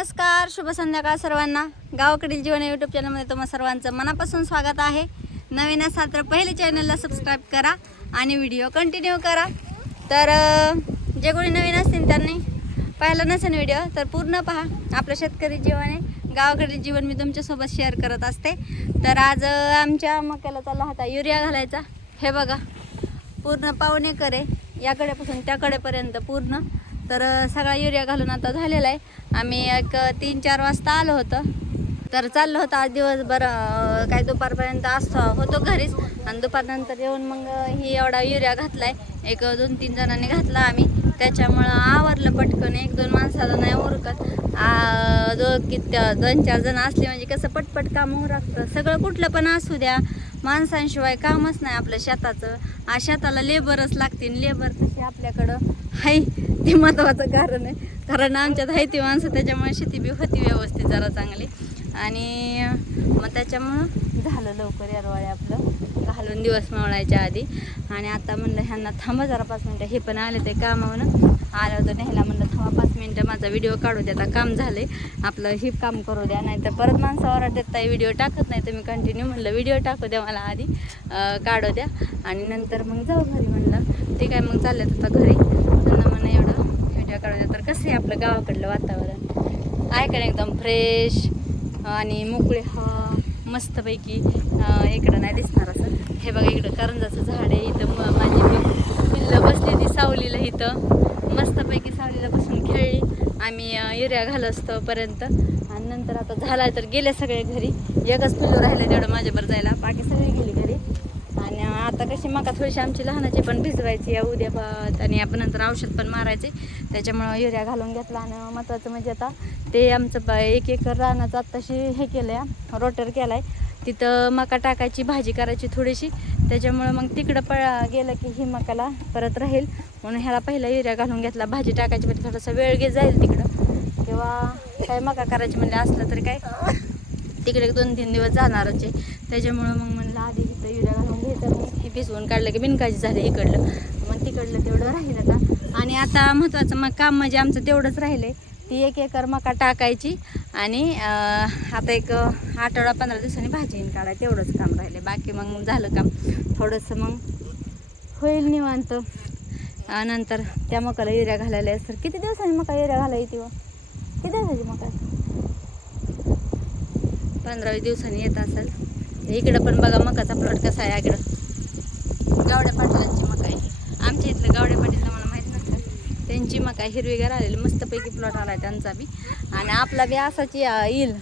नमस्कार शुभ संध्याकाळ सर्वांना. गावाकडील जीवन यूट्यूब चॅनलमध्ये तुम्हा सर्वांचं मनापासून स्वागत आहे. नवीन असाल तर पहिले चॅनलला सबस्क्राईब करा आणि व्हिडिओ कंटिन्यू करा. तर जे कोणी नवीन असतील त्यांनी पाहिलं नसेल व्हिडिओ तर पूर्ण पहा. आपलं शेतकरी जीवन आहे. गावाकडील जीवन मी तुमच्यासोबत शेअर करत असते. तर आज आमच्या मक्याला चालला होता युरिया घालायचा. हे बघा पूर्ण पाहुणे करे. याकडेपासून त्याकडेपर्यंत पूर्ण. तर सगळा युरिया घालून आता झालेला आहे. आम्ही एक तीन चार वाजता आलो होतं. तर चाललो होतं आज दिवसभर काय दुपारपर्यंत असतो होतो घरीच. आणि दुपारनंतर येऊन मग ही एवढा युरिया घातला आहे एक दोन तीन जणांनी घातला आम्ही. त्याच्यामुळं आवरलं पटकन. एक दोन माणसाला नाही उरकत. की त्या- दोन चार जण असले म्हणजे कसं पटपट काम होऊ लागतं. सगळं कुठलं पण असू द्या माणसांशिवाय कामच नाही आपलं शेताचं. आ शेताला लेबरच लागतील लेबर तशी आपल्याकडं आहे ते महत्त्वाचं कारण आहे. कारण आमच्यात आहे ती माणसं त्याच्यामुळे शेती बी होती व्यवस्थित जरा चांगली. आणि मग त्याच्यामुळं झालं लवकर यारवाळे आपलं. घालून दिवस मावळायच्या आधी. आणि आता म्हणलं ह्यांना थांबा जरा पाच मिनटं. हे पण आले ते कामावनं आलं होतं न्यायला म्हणलं थांबा पाच मिनटं माझा व्हिडिओ काढू द्या आता काम झालं आहे आपलं हे काम करू द्या नाही तर परत माणसावर वाटत ताई व्हिडिओ टाकत नाही तुम्ही कंटिन्यू म्हणलं व्हिडिओ टाकू द्या मला आधी काढू द्या. आणि नंतर मग जाऊ घरी म्हणलं. ते काय मग चालले आता घरी. त्यांना म्हणा एवढं व्हिडिओ काढू द्या. तर कसं आहे आपलं गावाकडलं वातावरण? आहे का एकदम फ्रेश आणि मोकळे हवा मस्तपैकी इकडं नाही दिसणार असं. हे बघा इकडं करंजाचं झाड आहे इथं माझी पिल्लं बसली ती सावलीला इथं मस्तपैकी सावलीला बसून खेळली आम्ही अं, युरिया घालस्तोपर्यंत. आणि नंतर आता झाला तर गेले सगळे घरी. एकच फुलं राहिले तेवढं माझ्यावर जायला. बाकी सगळे गेली घरी. आणि आता कशी मका थोडीशी आमची लहानाची पण भिजवायची या उद्या भात आणि आपण नंतर औषध पण मारायचे. त्याच्यामुळं युरिया घालून घेतला. आणि महत्त्वाचं म्हणजे आता ते आमचं एक एकर रानाचं आत्ताशी हे केलं आहे रोटर केला आहे तिथं मका टाकायची भाजी करायची थोडीशी. त्याच्यामुळं मग तिकडं प गेलं की ही मकाला परत राहील. म्हणून ह्याला पहिला युरिया घालून घेतला. भाजी टाकायची म्हणजे थोडासा वेळ घे जाईल तिकडं. किंवा काय मका करायची म्हणजे असलं तरी काय. तिकडे एक दोन तीन दिवस जाणारच आहे. त्याच्यामुळं मग म्हणलं आधी इथं युरिया घालून घ्यायचं हे भिजवून काढलं की बिनकाजी झालं इकडलं. मग तिकडलं तेवढं राहील आता. आणि आता महत्त्वाचं मग काम म्हणजे आमचं तेवढंच राहिलं आहे ती एक एकर मका टाकायची. आणि आता एक आठवडा पंधरा दिवसांनी भाजी काढाय तेवढंच काम राहिले. बाकी मग झालं काम. थोडंसं मग होईल निवांत. नंतर त्या मकाला युरिया घालायला सर किती दिवसांनी मका युरिया घालायची व किती दिवसाची मका? पंधरा दिवसांनी येत असेल. इकडं पण बघा मकाचा प्लॉट कसा आहे इकडं गावड्या पाटलांची मका आहे. आमच्या इथलं गावड्या पाटील त्यांची मका हिरवीगार आलेली मस्तपैकी प्लॉट आला आहे त्यांचा बी. आणि आपला बी असाच येईल.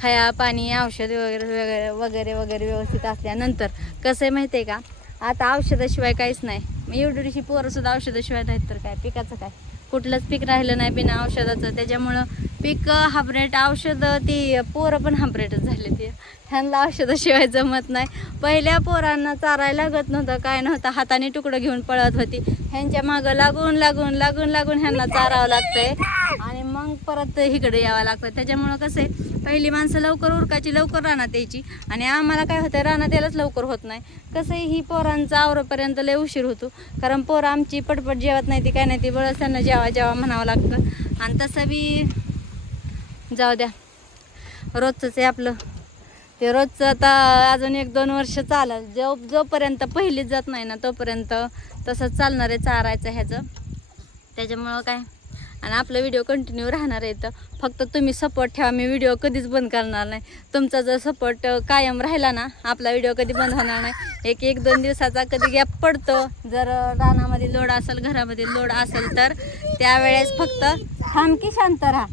खाया पाणी औषध वगैरे वगैरे वगैरे वगैरे व्यवस्थित असल्यानंतर. कसं आहे माहिती आहे का? आता औषधाशिवाय काहीच नाही. मग एवढीशी पोरंसुद्धा औषधाशिवाय नाहीत तर काय? पिकाचं काय? कुठलंच पीक राहिलं नाही बिना औषधाचं. त्याच्यामुळं पीक हाबरेट औषधं ती पोरं पण हाबरेटच झाले ते. ह्यांना औषधाशिवाय जमत नाही. पहिल्या पोरांना चारायला लागत नव्हतं काय नव्हतं हाताने तुकडं घेऊन पळत होती. ह्यांच्या मागं लागून लागून लागून लागून ह्यांना चारावं लागतंय. आणि मग परत इकडे यावं लागतं. त्याच्यामुळं कसं आहे पहिली माणसं लवकर उरकायची लवकर रानात यायची. आणि आम्हाला काय होतं रानात यायलाच लवकर होत नाही. कसं आहे ही पोरांचा आवरापर्यंत लय उशीर होतो. कारण पोरं आमची पटपट जेवत नाही ती काय नाही ती बळस त्यांना जेवा जेवा म्हणावं लागतं. आणि तसं बी जाऊ द्या. रोजचंच आहे आपलं. ते रोजचं आता अजून एक दोन वर्ष चालेल. जो जोपर्यंत पहिलीच जात नाही ना तोपर्यंत तसंच चालणार आहे चारायचं ह्याचं. त्याच्यामुळं काय? आणि आपलं व्हिडिओ कंटिन्यू राहणार आहे तर फक्त तुम्ही सपोर्ट ठेवा. मी व्हिडिओ कधीच बंद करणार नाही. तुमचा जर सपोर्ट कायम राहिला ना आपला व्हिडिओ कधी बंद होणार नाही. एक एक दोन दिवसाचा कधी गॅप पडतो. जर रानामध्ये लोड असेल घरामध्ये लोड असेल तर त्यावेळेस फक्त थांब की शांत राहा.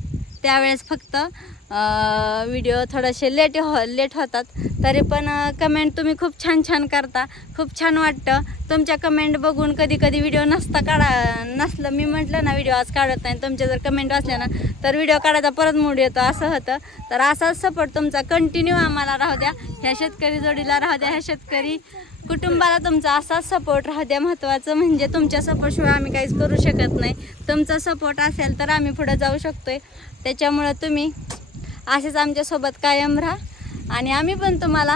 त्यावेळेस फक्त व्हिडिओ थोडेसे लेट हो लेट होतात. तरी पण कमेंट तुम्ही खूप छान छान करता. खूप छान वाटतं. तुमच्या कमेंट बघून कधी कधी व्हिडिओ नसता काढा नसलं मी म्हटलं ना व्हिडिओ आज काढत नाही. तुमच्या जर कमेंट वाचल्या ना तर व्हिडिओ काढायचा परत मूड येतो असं होतं. तर असाच सपोर्ट तुमचा कंटिन्यू आम्हाला राहू द्या. ह्या शेतकरी जोडीला राहू द्या ह्या शेतकरी कुटुंबाला तुमचा असाच सपोर्ट राहू द्या. महत्त्वाचं म्हणजे तुमच्या सपोर्टशिवाय आम्ही काहीच करू शकत नाही. तुमचा सपोर्ट असेल तर आम्ही पुढे जाऊ शकतोय. त्याच्यामुळं तुम्ही असेच आमच्यासोबत कायम राहा. आणि आम्ही पण तुम्हाला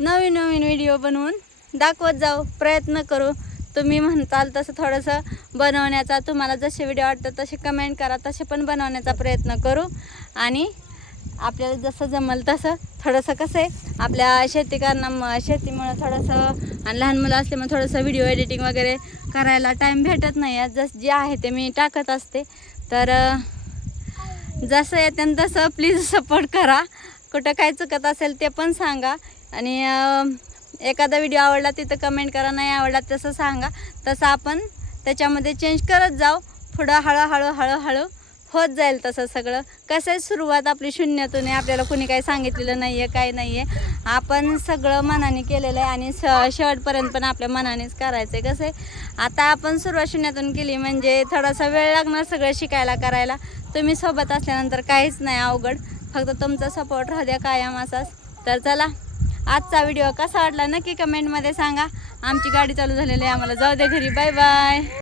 नवीन नवीन व्हिडिओ बनवून दाखवत जाऊ. प्रयत्न करू. तुम्ही म्हणताल तसं थोडंसं बनवण्याचा. तुम्हाला जसे व्हिडिओ वाटतात तसे कमेंट करा. तसे पण बनवण्याचा प्रयत्न करू. आणि आपल्याला जसं जमल तसं थोडंसं कसं आहे आपल्या शेती शेतीकारणा शेतीमुळं थोडंसं आणि लहान मुलं असल्यामुळे थोडंसं व्हिडिओ एडिटिंग वगैरे करायला टाईम भेटत नाही. आहे जस जे आहे ते मी टाकत असते. तर जसं येतं तसं प्लीज सपोर्ट करा. कुठं काय चुकत असेल ते पण सांगा. आणि एखादा व्हिडिओ आवडला तिथं कमेंट करा नाही आवडला तसं सांगा. तसं आपण त्याच्यामध्ये चेंज करत जाऊ. पुढं हळूहळू हळूहळू होत जाईल तसं सगळं. कसं आहे सुरुवात आपली शून्यातून आहे आपल्याला कुणी काही सांगितलेलं नाही आहे काय नाही आहे आपण सगळं मनाने केलेलं आहे आणि श शेवटपर्यंत पण आपल्या मनानेच करायचं आहे कसं आहे आता आपण सुरुवात शून्यातून केली म्हणजे थोडासा वेळ लागणार सगळं शिकायला करायला. तुम्ही सोबत असल्यानंतर काहीच नाही अवघड. फक्त तुमचा सपोर्ट राहू द्या कायम असाच. तर चला आजचा व्हिडिओ कसा वाटला नक्की कमेंटमध्ये सांगा. आमची गाडी चालू झालेली आहे आम्हाला जाऊ दे घरी. Bye bye